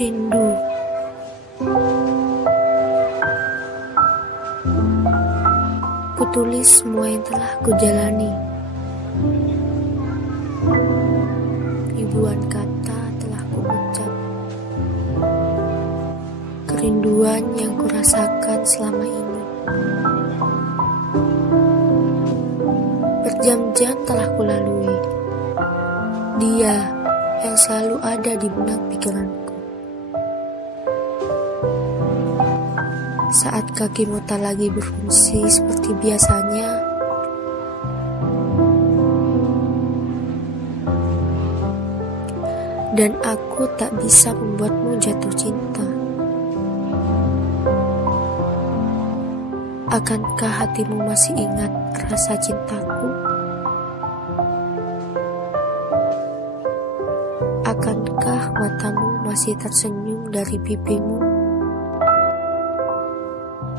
Rindu. Kutulis semua yang telah kujalani. Ribuan kata telah kuucap. Kerinduan yang kurasakan selama ini. Berjam-jam telah kulalui. Dia yang selalu ada di benak pikiranku. Saat kakimu tak lagi berfungsi seperti biasanya, dan aku tak bisa membuatmu jatuh cinta. Akankah hatimu masih ingat rasa cintaku? Akankah matamu masih tersenyum dari pipimu?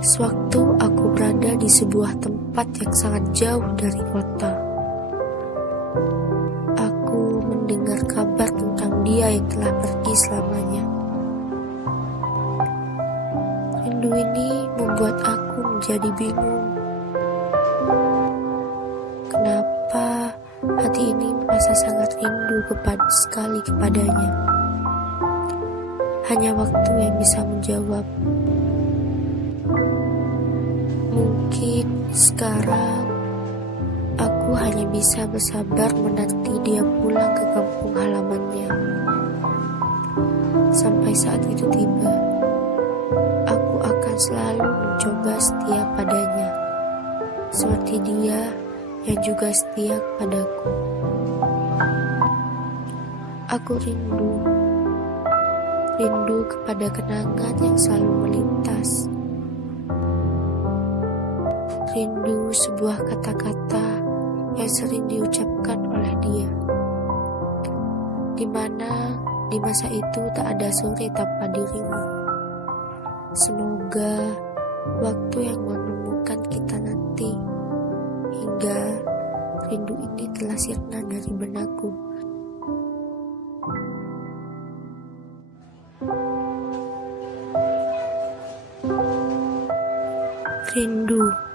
Sewaktu aku berada di sebuah tempat yang sangat jauh dari kota, aku mendengar kabar tentang dia yang telah pergi selamanya. Rindu ini membuat aku menjadi bingung. Kenapa hati ini merasa sangat rindu sekali kepadanya? Hanya waktu yang bisa menjawab. Mungkin sekarang aku hanya bisa bersabar menanti dia pulang ke kampung halamannya. Sampai saat itu tiba, aku akan selalu mencoba setia padanya, seperti dia yang juga setia padaku. Aku rindu kepada kenangan yang selalu melintas. Rindu sebuah kata-kata yang sering diucapkan oleh dia, di mana di masa itu tak ada sore tanpa dirimu. Semoga waktu yang menemukan kita nanti, hingga rindu ini telah sirna dari benakku. Rindu.